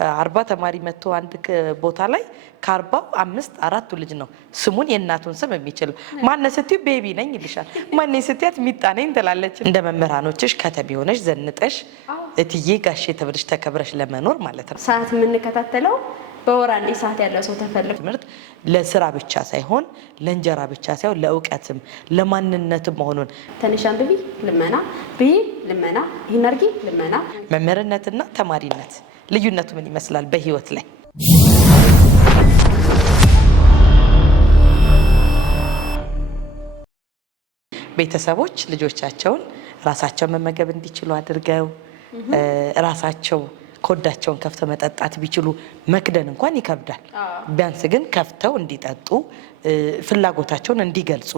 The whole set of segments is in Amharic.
40 ተማሪ መጥቶ አንድ ቦታ ላይ ከ40 5 4ቱ ልጅ ነው ስሙን የእናቱን ስም የሚችል ማነው ስትዩ ቤቢ ነኝ ይልሻል ማነው ስትያት ሚጣ ነኝ ትላለች እንደ መምህራኖችሽ ከተብ ሆነሽ ዘንጠሽ እትዬ ጋሼ ተብለሽ ተከብረሽ ለመኖር ማለት ነው ሰዓት የምንከታተለው በወር አንዴ ሰዓት ያለው ሰው ተፈልጎ ትምህርት ለስራ ብቻ ሳይሆን ለእንጀራ ብቻ ሳይሆን ለእውቀትም ለማንነትም መሆኑን ተነሽ አንብቢ ልመና ብይ ልመና ይሄን አድርጊ ልመና መምህርነትና ተማሪነት ልዩነቱ ምን ይመስላል በህይወት ላይ ቤተሰቦች ልጆቻቸውን ራሳቸው መመገብ እንዲችሉ አድርገው ራሳቸው ኮዳቸውን ከፍተው መጠጣት ቢችሉ መክደን እንኳን ይከብዳል ቢያንስ ግን ከፍተው እንዲጠጡ ፍላጎታቸውን እንዲገልጹ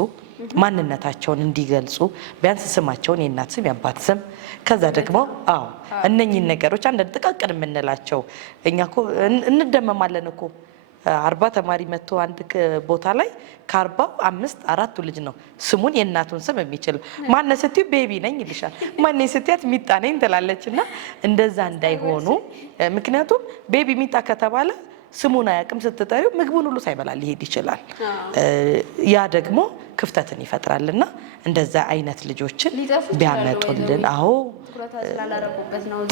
ማንነታቸውን እንዲገልጹ ቢያንስ ስማቸውን የእናት ስም የአባት ስም ከዛ ደግሞ እነኚህን ነገሮች አንድ ጥቃቅን የምንላቸው እኛ እኮ እንደመማለን እኮ 40 ተማሪ መጥቶ አንድ ቦታ ላይ ከ40 5 4ቱ ልጅ ነው ስሙን የእናቱን ስም የሚችል ማነው ስትዩ ቤቢ ነኝ ይልሻል ማነው ስትያት ሚጣ ነኝ ትላለችና እንደዛ እንዳይሆኑ ምክንያቱም ቤቢ ሚጣ ከተባለ ስሙን አያውቅም ስትጠሪው ምግቡን ሁሉ ሳይበላ ሊሄድ ይችላል ያ ደግሞ ክፍተትን ይፈጥራልና እንደዛ አይነት ልጆችን ቢያመጡልን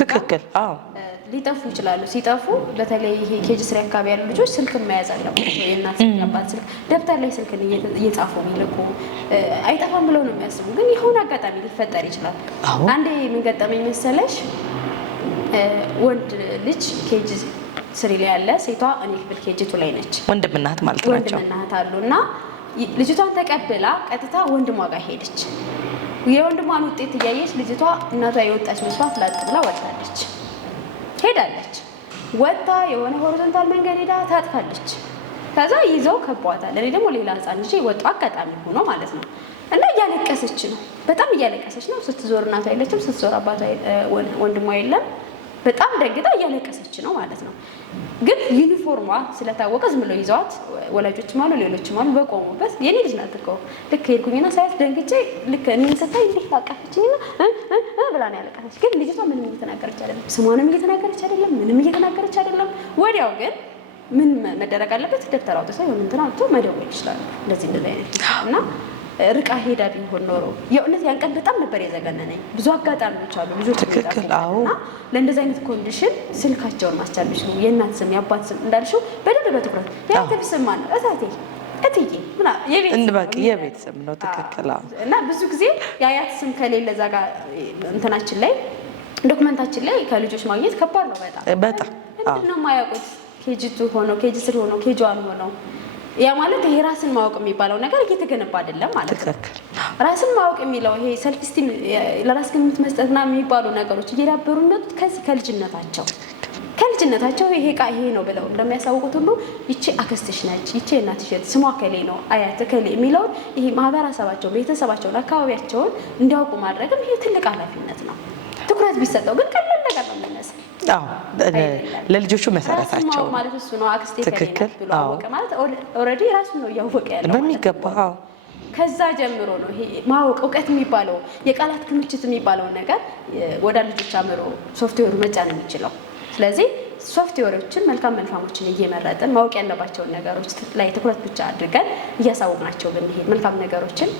ትክክል ሊጠፉ ይችላሉ ሲጠፉ በተለይ ይሄ ኬጂ 3 አካባቢ ያሉ ልጆች ስልክ መያዝ አለባቸው የእናት ስልክ የአባት ስልክ ደብተር ላይ ስልክ እየጻፉ የሚልኩ አይጠፋም ብለው ነው የሚያስቡ ግን የሆነ አጋጣሚ ሊፈጠር ይችላል አንዴ ምን ገጠመኝ መሰለሽ ወንድ ልጅ ኬጂ 3 ላይ ያለ ሴቷ እኔ ክፍል ኬጂ 2 ላይ ነች ወንድምና እህት ማለት ናቸው ወንድምና እህት አሉና ልጅቷን ተቀብላ ቀጥታ ወንድሟ ጋር ሄደች የወንድሟን ውጤት እያየች ልጅቷ እናቷ የወጣች መስዋዕት ላጥ ብላ ወጣለች ሄዳለች ወጣ የሆነ ሆሪዞንታል መንገድ ሄዳ ታጥፋለች ከዛ ይዘው ከቧታል እኔ ደግሞ ሌላ ህፃን ልጅ ወጣ አጋጣሚ ሆኖ ማለት ነው እና እያለቀሰች ነው በጣም እያለቀሰች ነው ስትዞር እናቷ የለችም ስትዞር አባቷ ወንድሟ የለም በጣም ደግጣ እያለቀሰች ነው ማለት ነው ግን ዩኒፎርሟ ስለታወቀ ዝም ብለው ይዘዋት ወላጆችም አሉ ሌሎችም አሉ በቆሙበት የኔ ልጅ ናት እኮ ልክ ሄድኩኝና ሳያት ደንግጬ ልክ እኔን ስታይ እንዴት አቀፈችኝና ብላ ነው ያለቀሰች ግን ልጅቷ ምንም እየተናገረች አይደለም ስሟንም እየተናገረች አይደለም ምንም እየተናገረች አይደለም ወዲያው ግን ምን መደረግ አለበት ደብተር አውጥታ የሆነ እንትን አውጥቶ መደወል ይችላል እንደዚህ አይነት እና ርቃ ሄዳ ቢሆን ኖሮ የእውነት ያን ቀን በጣም ነበር የዘገነነኝ ብዙ አጋጣሚዎች አሉ ልጆች እና ለእንደዚህ አይነት ኮንዲሽን ስልካቸውን ማስቻል ቢችሉ የእናት ስም የአባት ስም እንዳልሽው በደንብ በትኩረት የአያት ስም ማን ነው እታቴ እትዬ የቤት ስም ነው ትክክል እና ብዙ ጊዜ የአያት ስም ከሌለ እዛ ጋር እንትናችን ላይ ዶክመንታችን ላይ ከልጆች ማግኘት ከባድ ነው በጣም ምንድን ነው የማያውቁት ኬጂ 2 ሆነው ኬጂ 3 ሆነው ኬጂ 1 ሆነው ያ ማለት ይሄ ራስን ማወቅ የሚባለው ነገር እየተገነባ አይደለም ማለት ነው ራስን ማወቅ የሚለው ይሄ ሰልፍ ስቲም ለራስ ግምት መስጠትና የሚባሉ ነገሮች እየዳበሩ መጡት ከዚህ ከልጅነታቸው ይሄ ቃ ይሄ ነው ብለው እንደሚያሳውቁት ሁሉ ይቺ አክስትሽ ነች ይቺ እናትሽ ስሟ ከሌ ነው አያት ከሌ የሚለው ይሄ ማህበረሰባቸው ቤተሰባቸውን አካባቢያቸውን እንዲያውቁ ማድረግም ይሄ ትልቅ ኃላፊነት ነው ትኩረት ቢሰጠው ግን ቀላል ነገር ነው የሚመስለው ለልጆቹ መሰረታቸው ማለት እሱ ነው አክስቴ ከሌለ ብሎ አወቀ ማለት ኦሬዲ ራሱን ነው ያወቀ ያለው በሚገባ ከዛ ጀምሮ ነው ይሄ ማወቅ እውቀት የሚባለው የቃላት ክምችት የሚባለው ነገር ወደ ልጆች አምሮ ሶፍትዌሩ መጫን የሚችለው ስለዚህ ሶፍትዌሮችን መልካሞችን እየመረጥን ማወቅ ያለባቸውን ነገሮች ላይ ትኩረት ብቻ አድርገን እያሳወቅናቸው ብንሄድ መልካም ነገሮችን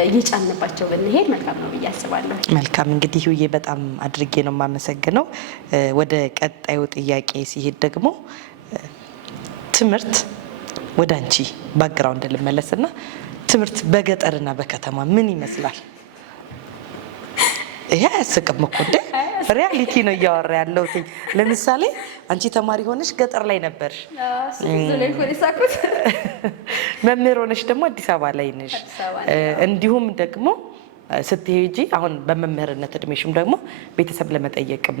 እየጫንባቸው ብንሄድ መልካም ነው ብዬ አስባለሁ መልካም እንግዲህ ይሄ በጣም አድርጌ ነው የማመሰግነው ወደ ቀጣዩ ጥያቄ ሲሄድ ደግሞ ትምህርት ወደ አንቺ ባክግራውንድ ልመለስና ትምህርት በገጠርና በከተማ ምን ይመስላል ይሄ አያስቅም እኮ እንደ ሪያሊቲ ነው እያወራ ያለው ለምሳሌ አንቺ ተማሪ ሆነሽ ገጠር ላይ ነበርሽ መምህር ሆነሽ ደግሞ አዲስ አበባ ላይ ነሽ እንዲሁም ደግሞ ስትሄጂ አሁን በመምህርነት እድሜሽም ደግሞ ቤተሰብ ለመጠየቅም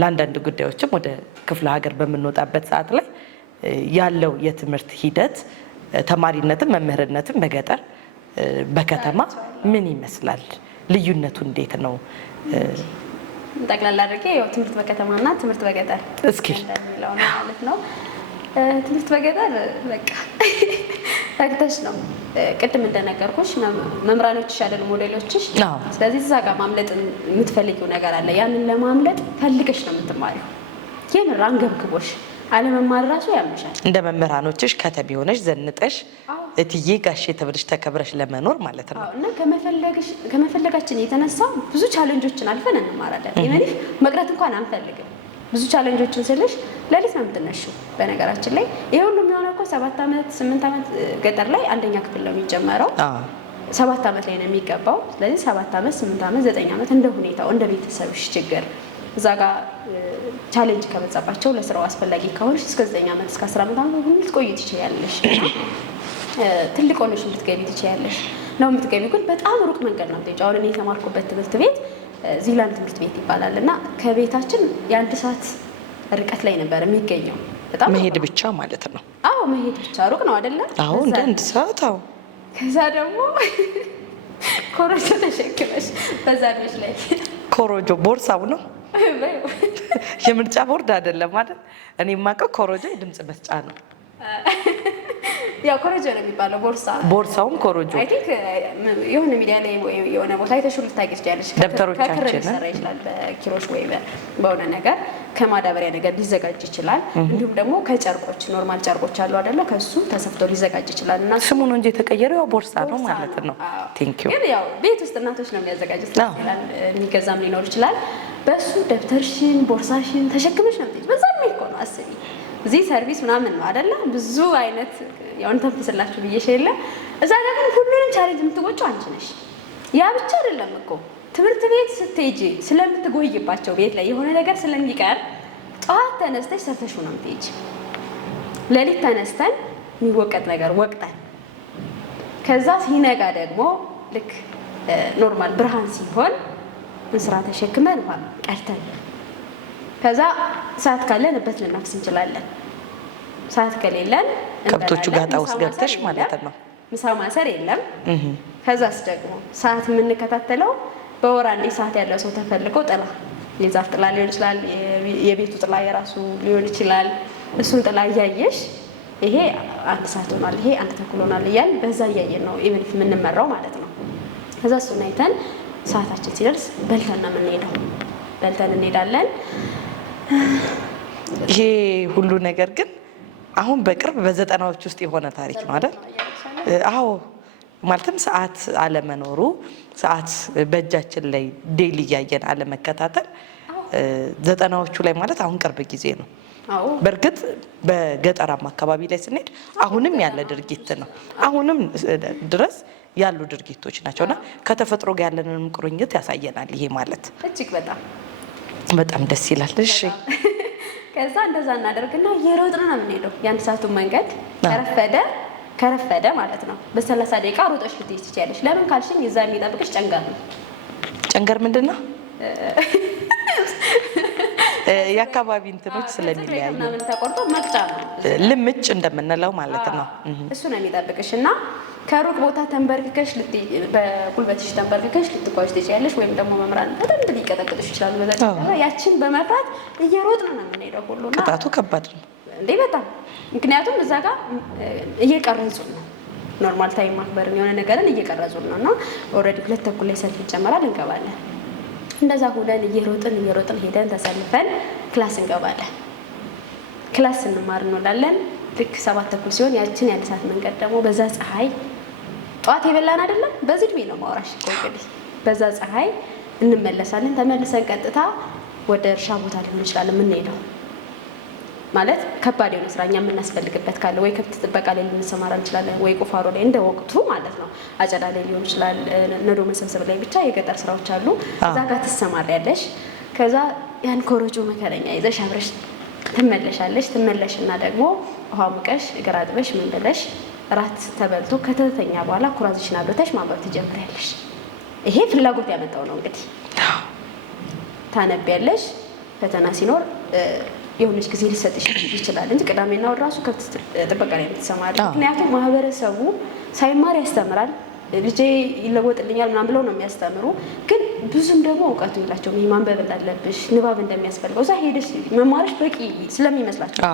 ለአንዳንድ ጉዳዮችም ወደ ክፍለ ሀገር በምንወጣበት ሰዓት ላይ ያለው የትምህርት ሂደት ተማሪነትም መምህርነትም በገጠር በከተማ ምን ይመስላል ልዩነቱ እንዴት ነው ጠቅላላ አድርጌ ያው ትምህርት በከተማና ትምህርት በገጠር እስኪ እንደሚለው ማለት ነው ትምህርት በገጠር በቃ ታክተሽ ነው ቅድም እንደነገርኩሽ መምራኖችሽ አይደል ሞዴሎችሽ ስለዚህ እዛ ጋር ማምለጥ የምትፈልጊው ነገር አለ ያንን ለማምለጥ ፈልገሽ ነው የምትማሪው የምር አንገብግቦሽ አለመማር ራሱ ያምሻል። እንደ መምህራኖችሽ ከተማ ሆነሽ ዘንጠሽ እትዬ ጋሼ ተብለሽ ተከብረሽ ለመኖር ማለት ነው። እና ከመፈለጋችን የተነሳ ብዙ ቻሌንጆችን አልፈን እንማራለን። ኢቨን መቅረት እንኳን አንፈልግም። ብዙ ቻሌንጆችን ስልሽ ሌሊት ነው የምትነሺው። በነገራችን ላይ ይሄ ሁሉ የሚሆነው እኮ 7 ዓመት 8 ዓመት ገጠር ላይ አንደኛ ክፍል ነው የሚጀመረው። 7 ዓመት ላይ ነው የሚገባው። ስለዚህ 7 ዓመት 8 ዓመት 9 ዓመት እንደ ሁኔታው እንደ ቤተሰብሽ ችግር እዛ ጋር ቻሌንጅ ከመጣባቸው ለስራው አስፈላጊ ከሆነሽ እስከ 9 ዓመት እስከ 10 ዓመት ሁሉ ልትቆይ ትችያለሽ። ትልቅ ሆነሽ ልትገቢ ትችያለሽ ነው የምትገቢው። ግን በጣም ሩቅ መንገድ ነው የምትሄጂው። አሁን እኔ የተማርኩበት ትምህርት ቤት ዚላን ትምህርት ቤት ይባላል እና ከቤታችን የ1 ሰዓት ርቀት ላይ ነበር የሚገኘው። በጣም መሄድ ብቻ ማለት ነው። አዎ መሄድ ብቻ ሩቅ ነው አይደለ? አዎ እንደ 1 ሰዓት። አዎ ከዛ ደግሞ ኮረጆ ተሸክመሽ በዛ ልጅ ላይ ኮረጆ ቦርሳው ነው የምርጫ ቦርድ አይደለም ማለት እኔ የማውቀው ኮረጆ የድምጽ መስጫ ነው። ያው ኮረጆ ነው የሚባለው ቦርሳውም ኮረጆ። አይ ቲንክ የሆነ ሚዲያ ላይ ወይ የሆነ ቦታ አይተሽው ልታውቂ ትችያለሽ። ደብተሮቻችን ሊሰራ ይችላል በኪሮሽ ወይ በሆነ ነገር ከማዳበሪያ ነገር ሊዘጋጅ ይችላል። እንዲሁም ደግሞ ከጨርቆች ኖርማል ጨርቆች አሉ አይደለ? ከሱ ተሰፍቶ ሊዘጋጅ ይችላል። እና ስሙ ነው እንጂ የተቀየረው ያው ቦርሳ ነው ማለት ነው። ቴንክ ዩ። ግን ያው ቤት ውስጥ እናቶች ነው የሚያዘጋጁት ይችላል። የሚገዛም ሊኖር ይችላል። በሱ ደብተርሽን ቦርሳሽን ተሸክመሽ ነው የምትሄጂው። በዛ ነው እኮ ነው አስቢ። እዚህ ሰርቪስ ምናምን ነው አይደለ? ብዙ አይነት ያው እንተንፍስላችሁ ብዬሽ የለ። እዛ ጋር ግን ሁሉንም ቻሌንጅ የምትወጪው አንቺ ነሽ። ያ ብቻ አይደለም እኮ ትምህርት ቤት ስትሄጂ ስለምትጎይባቸው ቤት ላይ የሆነ ነገር ስለሚቀር ጠዋት ተነስተሽ ሰርተሽው ነው የምትሄጂ። ሌሊት ተነስተን የሚወቀጥ ነገር ወቅጠን ከዛ ሲነጋ ደግሞ ልክ ኖርማል ብርሃን ሲሆን እንስራ ተሸክመን ውሃ ቀርተን ከዛ ሰዓት ካለንበት ልናፍስ እንችላለን። ሰዓት ከሌለን ከብቶቹ ጋጣ ውስጥ ገብተሽ ማለት ነው። ምሳ ማሰር የለም። ከዛስ ደግሞ ሰዓት የምንከታተለው በወር አንዴ ሰዓት ያለው ሰው ተፈልጎ ጥላ የዛፍ ጥላ ሊሆን ይችላል፣ የቤቱ ጥላ የራሱ ሊሆን ይችላል። እሱን ጥላ እያየሽ ይሄ 1 ሰዓት ሆኗል፣ ይሄ 1 ተኩል ሆኗል እያል በዛ እያየን ነው ኢቭን የምንመራው ማለት ነው። ከዛ እሱን አይተን ሰዓታችን ሲደርስ በልተን ነው የምንሄደው። በልተን እንሄዳለን። ይሄ ሁሉ ነገር ግን አሁን በቅርብ በ90ዎች ውስጥ የሆነ ታሪክ ነው አይደል? አዎ ማለትም ሰዓት አለመኖሩ፣ ሰዓት በእጃችን ላይ ዴይሊ እያየን አለመከታተል 90ዎቹ ላይ ማለት አሁን ቅርብ ጊዜ ነው። በእርግጥ በገጠራማ አካባቢ ላይ ስንሄድ አሁንም ያለ ድርጊት ነው። አሁንም ድረስ ያሉ ድርጊቶች ናቸውና ከተፈጥሮ ጋር ያለንን ቁርኝት ያሳየናል። ይሄ ማለት እጅግ በጣም ደስ ይላል። እሺ ከዛ እንደዛ እናደርግና እየሮጥን ነው የምንሄደው። የ1 ሰዓቱን መንገድ ከረፈደ ማለት ነው በ30 ደቂቃ ሮጠሽ ልትሄጂ ትችያለሽ። ለምን ካልሽኝ የዛ የሚጠብቅሽ ጨንገር ነው። ጨንገር ምንድን ነው? የአካባቢ እንትኖች ስለሚለያዩ ምናምን ተቆርጦ መቅጫ ነው፣ ልምጭ እንደምንለው ማለት ነው። እሱ ነው የሚጠብቅሽ እና ከሩቅ ቦታ ተንበርክከሽ በጉልበትሽ ተንበርክከሽ ልትጓዥ ትችያለሽ። ወይም ደግሞ መምህራን በደንብ ሊቀጠቅጡሽ ይችላሉ። በዛ ያችን በመፍራት እየሮጥን ነው የምንሄደው ሁሉና ቅጣቱ ከባድ ነው እንዴ በጣም። ምክንያቱም እዛ ጋር እየቀረጹን ነው፣ ኖርማል ታይም ማክበር የሆነ ነገርን እየቀረጹን ነው። እና ኦልሬዲ 2 ተኩል ላይ ሰልፍ ይጀመራል፣ እንገባለን። እንደዛ ሁለን እየሮጥን ሄደን ተሰልፈን ክላስ እንገባለን። ክላስ ስንማር እንውላለን። ልክ 7 ተኩል ሲሆን ያችን የ1 ሰዓት መንገድ ደግሞ በዛ ፀሐይ ጠዋት የበላን አይደለም፣ በዚህ እድሜ ነው ማውራሽ እኮ እንግዲህ። በዛ ፀሐይ እንመለሳለን። ተመልሰን ቀጥታ ወደ እርሻ ቦታ ሊሆን ይችላል የምንሄደው። ማለት ከባድ የሆነ ስራ እኛ የምናስፈልግበት ካለ ወይ ከብት ጥበቃ ላይ ልንሰማራ እንችላለን፣ ወይ ቁፋሮ ላይ እንደ ወቅቱ ማለት ነው። አጨዳ ላይ ሊሆን ይችላል፣ ነዶ መሰብሰብ ላይ፣ ብቻ የገጠር ስራዎች አሉ። እዛ ጋር ትሰማሪያለሽ። ከዛ ያን ኮረጆ መከረኛ ይዘሽ አብረሽ ትመለሻለሽ። ትመለሽና ደግሞ ውሃ ሙቀሽ እግር አጥበሽ ምን ብለሽ እራት ተበልቶ ከተተኛ በኋላ ኩራዝሽን አብረተሽ ማንበብ ትጀምሪያለሽ። ይሄ ፍላጎት ያመጣው ነው እንግዲህ። ታነቢያለሽ። ፈተና ሲኖር የሆነች ጊዜ ሊሰጥሽ ይችላል እንጂ ቅዳሜና እሑድ ራሱ ከብት ጥበቃ ላይ የምትሰማሪ። ምክንያቱም ማህበረሰቡ ሳይማር ያስተምራል፣ ልጄ ይለወጥልኛል ምናምን ብለው ነው የሚያስተምሩ። ግን ብዙም ደግሞ እውቀቱ የላቸውም። ይህ ማንበብ እንዳለብሽ ንባብ እንደሚያስፈልገው እዛ ሄደሽ መማርሽ በቂ ስለሚመስላቸው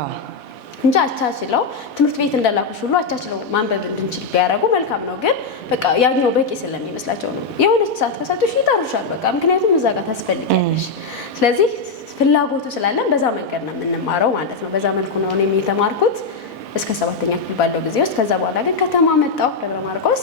እንጂ አቻችለው ትምህርት ቤት እንደላኩሽ ሁሉ አቻችለው ማንበብ እንድንችል ቢያደርጉ መልካም ነው። ግን በቃ ያኛው በቂ ስለሚመስላቸው ነው። የሆነች ሰዓት ከሰጡሽ ይጠሩሻል በቃ፣ ምክንያቱም እዛ ጋር ታስፈልጊያለሽ። ስለዚህ ፍላጎቱ ስላለን በዛ መንገድ ነው የምንማረው ማለት ነው። በዛ መልኩ ነው እኔም የተማርኩት እስከ 7ኛ ክፍል ባለው ጊዜ ውስጥ። ከዛ በኋላ ግን ከተማ መጣሁ ደብረ ማርቆስ።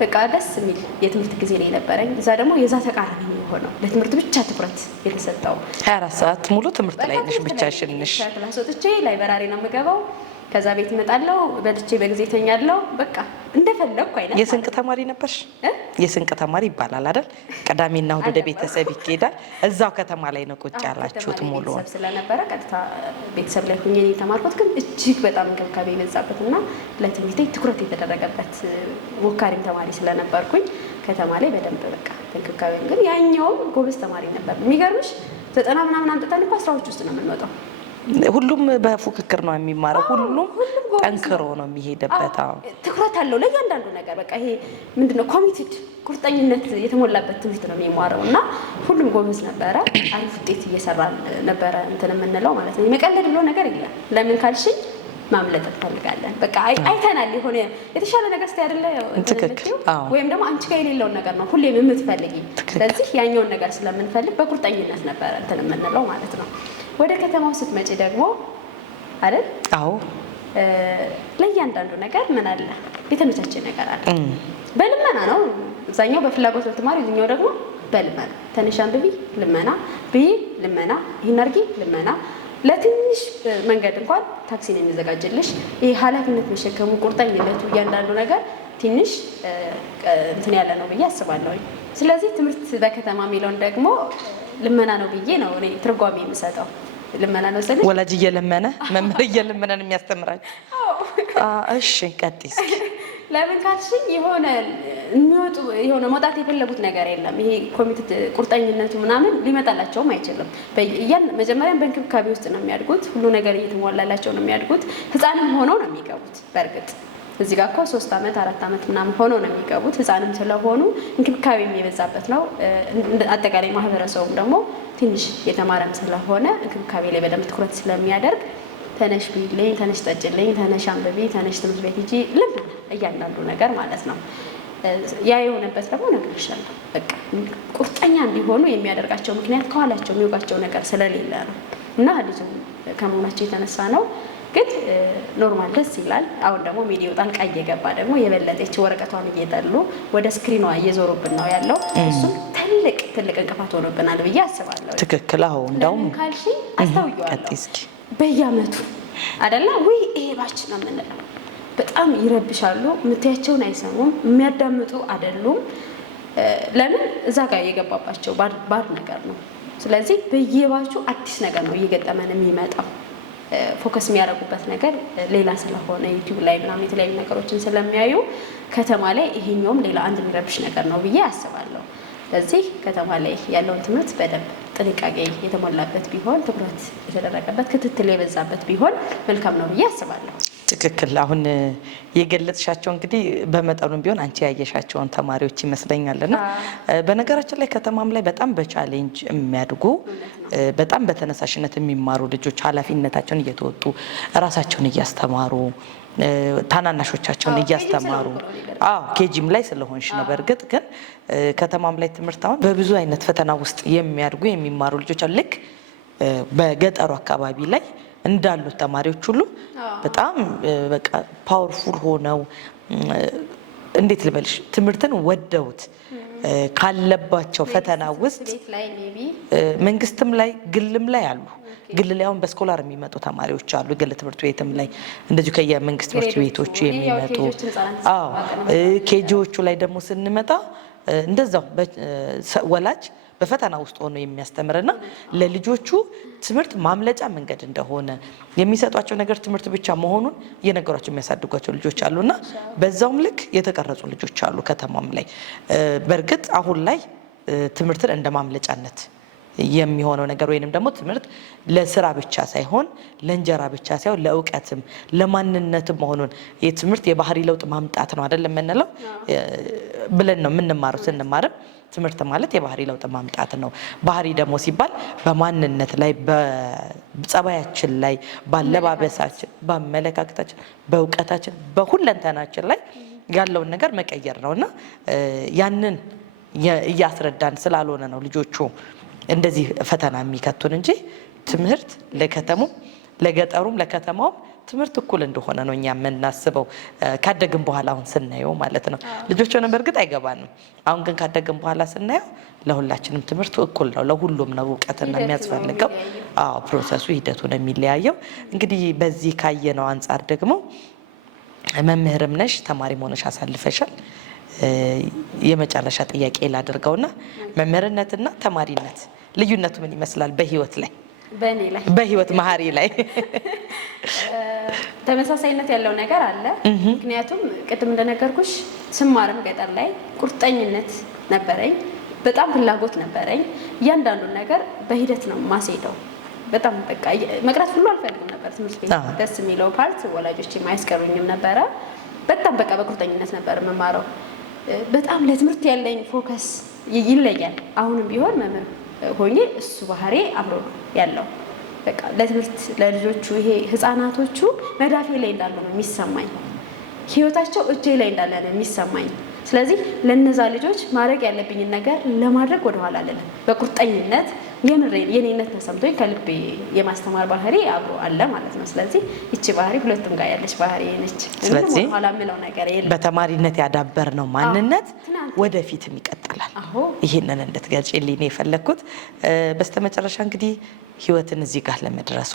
በቃ ደስ የሚል የትምህርት ጊዜ ነው የነበረኝ። እዛ ደግሞ የዛ ተቃራኒ የሆነው ለትምህርት ብቻ ትኩረት የተሰጠው 24 ሰዓት ሙሉ ትምህርት ላይ ነሽ፣ ብቻሽን ነሽ። ክላስ ወጥቼ ላይብራሪ ነው የምገባው። ከዛ ቤት እመጣለሁ፣ በልቼ በጊዜ ተኛለሁ። በቃ እንደፈለግኩ አይነት። የስንቅ ተማሪ ነበርሽ? የስንቅ ተማሪ ይባላል አይደል? ቅዳሜና እሑድ ወደ ቤተሰብ ይኬዳል። እዛው ከተማ ላይ ነው ቁጭ ያላችሁት ሙሉ? ቤተሰብ ስለነበረ ቀጥታ ቤተሰብ ላይ ሁኜ ነው የተማርኩት። ግን እጅግ በጣም እንክብካቤ የበዛበትና ለትምህርቴ ትኩረት የተደረገበት ሞካሪም ተማሪ ስለነበርኩኝ ከተማ ላይ በደንብ በቃ እንክብካቤ። ግን ያኛውም ጎበዝ ተማሪ ነበር። የሚገርምሽ 90 ምናምን አምጥተን እኮ 10ዎች ውስጥ ነው የምንወጣው። ሁሉም በፉክክር ነው የሚማረው። ሁሉም ጠንክሮ ነው የሚሄድበት። ትኩረት አለው ለእያንዳንዱ ነገር። በቃ ይሄ ምንድነው ኮሚትድ ቁርጠኝነት የተሞላበት ትምህርት ነው የሚማረው እና ሁሉም ጎበዝ ነበረ። አሪፍ ውጤት እየሰራ ነበረ እንትን የምንለው ማለት ነው። የመቀለድ ብሎ ነገር የለም። ለምን ካልሽኝ ማምለጥ እንፈልጋለን። በቃ አይተናል የሆነ የተሻለ ነገር ስታይ አይደለ ወይም ደግሞ አንቺ ጋር የሌለውን ነገር ነው ሁሌም የምትፈልጊ። ስለዚህ ያኛውን ነገር ስለምንፈልግ በቁርጠኝነት ነበረ እንትን የምንለው ማለት ነው። ወደ ከተማው ስትመጪ ደግሞ አይደል? አዎ። ለእያንዳንዱ ነገር ምን አለ? የተመቻቸ ነገር አለ። በልመና ነው እዛኛው በፍላጎት ልትማሪ፣ እዚኛው ደግሞ በልመና ተነሽ አንብቢ ልመና፣ ብይ ልመና፣ ይሄን አድርጊ ልመና። ለትንሽ መንገድ እንኳን ታክሲ ነው የሚዘጋጅልሽ። ይሄ ኃላፊነት መሸከሙ ቁርጠኝነቱ እያንዳንዱ ነገር ትንሽ እንትን ያለ ነው ብዬ አስባለሁ። ስለዚህ ትምህርት በከተማ የሚለውን ደግሞ ልመና ነው ብዬ ነው እኔ ትርጓሜ የምሰጠው። ልመና ነው ስለዚህ ወላጅ እየለመነ መምህር እየለመነን የሚያስተምራችሁ። እሺ ቀጥይ እስኪ። ለምን ካልሽኝ የሆነ የሚወጡ የሆነ መውጣት የፈለጉት ነገር የለም። ይሄ ኮሚቴ ቁርጠኝነቱ ምናምን ሊመጣላቸውም አይችልም። መጀመሪያም በእንክብካቤ ውስጥ ነው የሚያድጉት። ሁሉ ነገር እየተሟላላቸው ነው የሚያድጉት። ህፃንም ሆነው ነው የሚገቡት። በእርግጥ እዚህ ጋር እኮ 3 ዓመት 4 ዓመት ምናምን ሆነው ነው የሚገቡት። ህፃንም ስለሆኑ እንክብካቤ የሚበዛበት ነው። አጠቃላይ ማህበረሰቡም ደግሞ ትንሽ የተማረም ስለሆነ እንክብካቤ ላይ በደንብ ትኩረት ስለሚያደርግ ተነሽ ቢልኝ፣ ተነሽ ጠጭልኝ፣ ተነሽ አንብቢ፣ ተነሽ ትምህርት ቤት ሂጂ ልመና እያንዳንዱ ነገር ማለት ነው። ያ የሆነበት ደግሞ እነግርሻለሁ በቃ ቁርጠኛ እንዲሆኑ የሚያደርጋቸው ምክንያት ከኋላቸው የሚወጋቸው ነገር ስለሌለ ነው እና ልጅ ከመሆናቸው የተነሳ ነው። ግን ኖርማል ደስ ይላል። አሁን ደግሞ ሚዲያው ጣልቃ እየገባ ደግሞ የበለጠች ወረቀቷን እየጠሉ ወደ ስክሪኗ እየዞሩብን ነው ያለው። እሱም ትልቅ እንቅፋት ሆኖብናል ብዬ አስባለሁ። ትክክል። አዎ እንደውም ካልሽኝ አስታውቂዋለሁ በየአመቱ አይደለ ወይ ይሄ ባች ነው የምንለው። በጣም ይረብሻሉ። የምታያቸውን አይሰሙም። የሚያዳምጡ አይደሉም። ለምን እዛ ጋር እየገባባቸው ባድ ነገር ነው። ስለዚህ በየባቹ አዲስ ነገር ነው እየገጠመን የሚመጣው። ፎከስ የሚያደርጉበት ነገር ሌላ ስለሆነ ዩቲዩብ ላይ ምናምን የተለያዩ ነገሮችን ስለሚያዩ ከተማ ላይ ይሄኛውም ሌላ አንድ የሚረብሽ ነገር ነው ብዬ አስባለሁ። ስለዚህ ከተማ ላይ ያለውን ትምህርት በደንብ ጥንቃቄ የተሞላበት ቢሆን፣ ትኩረት የተደረገበት፣ ክትትል የበዛበት ቢሆን መልካም ነው ብዬ አስባለሁ። ትክክል። አሁን የገለጽሻቸው እንግዲህ በመጠኑም ቢሆን አንቺ ያየሻቸውን ተማሪዎች ይመስለኛልና በነገራችን ላይ ከተማም ላይ በጣም በቻሌንጅ የሚያድጉ በጣም በተነሳሽነት የሚማሩ ልጆች ኃላፊነታቸውን እየተወጡ ራሳቸውን እያስተማሩ ታናናሾቻቸውን እያስተማሩ ኬጂም ላይ ስለሆንሽ ነው። በእርግጥ ግን ከተማም ላይ ትምህርት አሁን በብዙ አይነት ፈተና ውስጥ የሚያድጉ የሚማሩ ልጆች አሉ። ልክ በገጠሩ አካባቢ ላይ እንዳሉት ተማሪዎች ሁሉ በጣም በቃ ፓወርፉል ሆነው እንዴት ልበልሽ ትምህርትን ወደውት ካለባቸው ፈተና ውስጥ መንግስትም ላይ ግልም ላይ አሉ። ግል ላይ አሁን በስኮላር የሚመጡ ተማሪዎች አሉ። ግል ትምህርት ቤትም ላይ እንደዚሁ ከየመንግስት ትምህርት ቤቶቹ የሚመጡ ኬጂዎቹ ላይ ደግሞ ስንመጣ እንደዛው ወላጅ በፈተና ውስጥ ሆኖ የሚያስተምርና ለልጆቹ ትምህርት ማምለጫ መንገድ እንደሆነ የሚሰጧቸው ነገር ትምህርት ብቻ መሆኑን እየነገሯቸው የሚያሳድጓቸው ልጆች አሉና በዛውም ልክ የተቀረጹ ልጆች አሉ ከተማም ላይ። በእርግጥ አሁን ላይ ትምህርትን እንደ ማምለጫነት የሚሆነው ነገር ወይንም ደግሞ ትምህርት ለስራ ብቻ ሳይሆን ለእንጀራ ብቻ ሳይሆን ለእውቀትም ለማንነትም መሆኑን የትምህርት የባህሪ ለውጥ ማምጣት ነው አይደል የምንለው ብለን ነው የምንማረው። ስንማርም ትምህርት ማለት የባህሪ ለውጥ ማምጣት ነው። ባህሪ ደግሞ ሲባል በማንነት ላይ፣ በጸባያችን ላይ፣ ባለባበሳችን፣ በአመለካከታችን፣ በእውቀታችን፣ በሁለንተናችን ላይ ያለውን ነገር መቀየር ነውና ያንን እያስረዳን ስላልሆነ ነው ልጆቹ እንደዚህ ፈተና የሚከቱን እንጂ ትምህርት ለከተሙም ለገጠሩም ለከተማውም ትምህርት እኩል እንደሆነ ነው እኛ የምናስበው ካደግን በኋላ አሁን ስናየው ማለት ነው። ልጆች ሆነን በእርግጥ አይገባንም። አሁን ግን ካደግን በኋላ ስናየው ለሁላችንም ትምህርቱ እኩል ነው። ለሁሉም ነው እውቀትና የሚያስፈልገው። ፕሮሰሱ ሂደቱ ነው የሚለያየው። እንግዲህ በዚህ ካየነው አንጻር ደግሞ መምህርም ነሽ ተማሪም ሆነሽ አሳልፈሻል። የመጨረሻ ጥያቄ ላድርገውና መምህርነትና ተማሪነት ልዩነቱ ምን ይመስላል በህይወት ላይ? በእኔ ላይ በህይወት መሀሪ ላይ ተመሳሳይነት ያለው ነገር አለ። ምክንያቱም ቅድም እንደነገርኩሽ ስማርም ገጠር ላይ ቁርጠኝነት ነበረኝ፣ በጣም ፍላጎት ነበረኝ። እያንዳንዱን ነገር በሂደት ነው ማስሄደው። በጣም በቃ መቅረት ሁሉ አልፈልግም ነበር ትምህርት ቤት። ደስ የሚለው ፓርት ወላጆች የማያስቀሩኝም ነበረ። በጣም በቃ በቁርጠኝነት ነበር የምማረው። በጣም ለትምህርት ያለኝ ፎከስ ይለያል። አሁንም ቢሆን መምህር ሆኜ እሱ ባህሪ አብሮ ያለው በቃ ለትምህርት ለልጆቹ ይሄ ህፃናቶቹ መዳፌ ላይ እንዳሉ ነው የሚሰማኝ። ህይወታቸው እጄ ላይ እንዳለ ነው የሚሰማኝ። ስለዚህ ለነዛ ልጆች ማድረግ ያለብኝን ነገር ለማድረግ ወደኋላ አልልም። በቁርጠኝነት የኔነት ተሰምቶኝ ከልቤ የማስተማር ባህሪ አብሮ አለ ማለት ነው። ስለዚህ ይቺ ባህሪ ሁለቱም ጋር ያለች ባህሪ ነች። ስለዚህ ኋላ የምለው ነገር የለም። በተማሪነት ያዳበርነው ማንነት ወደፊትም ይቀጥላል። ይህንን እንድትገልጪልኝ ነው የፈለግኩት። በስተመጨረሻ እንግዲህ ህይወትን እዚህ ጋር ለመድረሷ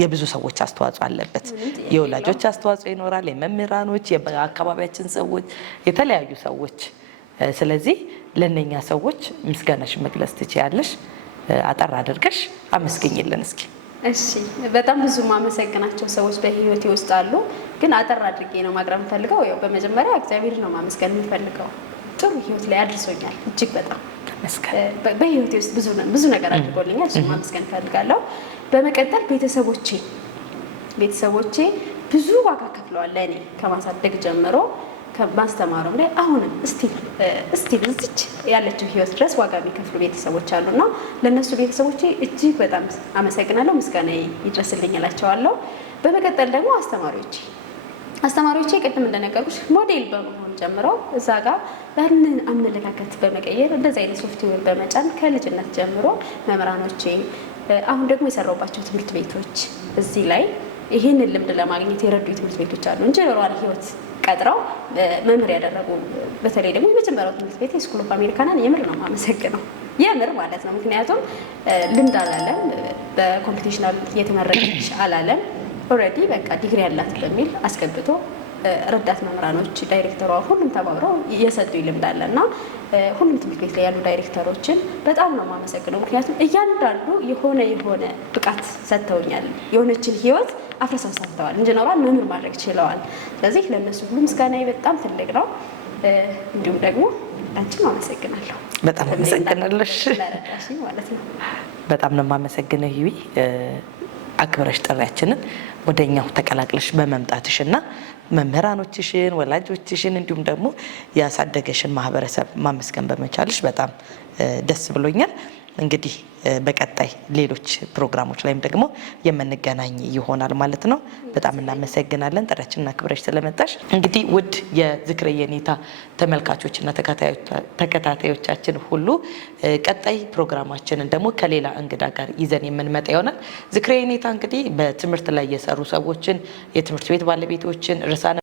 የብዙ ሰዎች አስተዋጽኦ አለበት። የወላጆች አስተዋጽኦ ይኖራል፣ የመምህራኖች፣ የአካባቢያችን ሰዎች፣ የተለያዩ ሰዎች። ስለዚህ ለነኛ ሰዎች ምስጋናሽ መግለጽ ትችያለሽ። አጠር አድርገሽ አመስግኝልን እስኪ። እሺ፣ በጣም ብዙ ማመሰግናቸው ሰዎች በህይወቴ ውስጥ አሉ፣ ግን አጠር አድርጌ ነው ማቅረብ የምፈልገው። ያው በመጀመሪያ እግዚአብሔር ነው ማመስገን የምፈልገው። ጥሩ ህይወት ላይ አድርሶኛል እጅግ በጣም በህይወቴ ውስጥ ብዙ ነገር አድርጎልኛል። እሱ ማመስገን እፈልጋለሁ። በመቀጠል ቤተሰቦቼ ብዙ ዋጋ ከፍለዋል ለእኔ ከማሳደግ ጀምሮ ከማስተማሩም ላይ አሁንም እስቲል እዚች ያለችው ህይወት ድረስ ዋጋ የሚከፍሉ ቤተሰቦች አሉና ለእነሱ ቤተሰቦቼ እጅግ በጣም አመሰግናለሁ። ምስጋና ይድረስልኝ እላቸዋለሁ። በመቀጠል ደግሞ አስተማሪዎቼ ቅድም እንደነገርኩሽ ሞዴል በመሆን ጀምረው እዛ ጋር ያንን አመለካከት በመቀየር እንደዚህ አይነት ሶፍትዌር በመጫን ከልጅነት ጀምሮ መምህራኖቼ፣ አሁን ደግሞ የሰራሁባቸው ትምህርት ቤቶች እዚህ ላይ ይህንን ልምድ ለማግኘት የረዱ ትምህርት ቤቶች አሉ እንጂ ኖሯል ህይወት ቀጥረው መምህር ያደረጉ። በተለይ ደግሞ የመጀመሪያው ትምህርት ቤት ስኩል ኦፍ አሜሪካንን የምር ነው የማመሰግነው፣ የምር ማለት ነው። ምክንያቱም ልምድ አላለም፣ በኮምፒቲሽናል የተመረቀች አላለም። ኦልሬዲ በቃ ዲግሪ ያላት በሚል አስገብቶ ረዳት መምህራኖች፣ ዳይሬክተሯ ሁሉም ተባብረው የሰጡኝ ልምድ አለ እና ሁሉም ትምህርት ቤት ላይ ያሉ ዳይሬክተሮችን በጣም ነው የማመሰግነው። ምክንያቱም እያንዳንዱ የሆነ ብቃት ሰጥተውኛል። የሆነችን ህይወት አፍርሰው ሰርተዋል እንጂ ኖሯል መምህር ማድረግ ችለዋል። ስለዚህ ለእነሱ ሁሉ ምስጋናዬ በጣም ትልቅ ነው። እንዲሁም ደግሞ አንቺም አመሰግናለሁ። በጣም አመሰግናለሽ ማለት ነው። በጣም ነው የማመሰግነው ሂዊ፣ አክብረሽ ጥሪያችንን ወደኛው ተቀላቅለሽ በመምጣትሽና መምህራኖችሽን፣ ወላጆችሽን እንዲሁም ደግሞ ያሳደገሽን ማህበረሰብ ማመስገን በመቻልሽ በጣም ደስ ብሎኛል። እንግዲህ በቀጣይ ሌሎች ፕሮግራሞች ላይም ደግሞ የምንገናኝ ይሆናል ማለት ነው። በጣም እናመሰግናለን ጥሪያችንን አክብረሽ ስለመጣሽ። እንግዲህ ውድ የዝክረ የኔታ ተመልካቾችና ተከታታዮቻችን ሁሉ ቀጣይ ፕሮግራማችንን ደግሞ ከሌላ እንግዳ ጋር ይዘን የምንመጣ ይሆናል። ዝክረ የኔታ እንግዲህ በትምህርት ላይ የሰሩ ሰዎችን፣ የትምህርት ቤት ባለቤቶችን፣ ርዕሳነ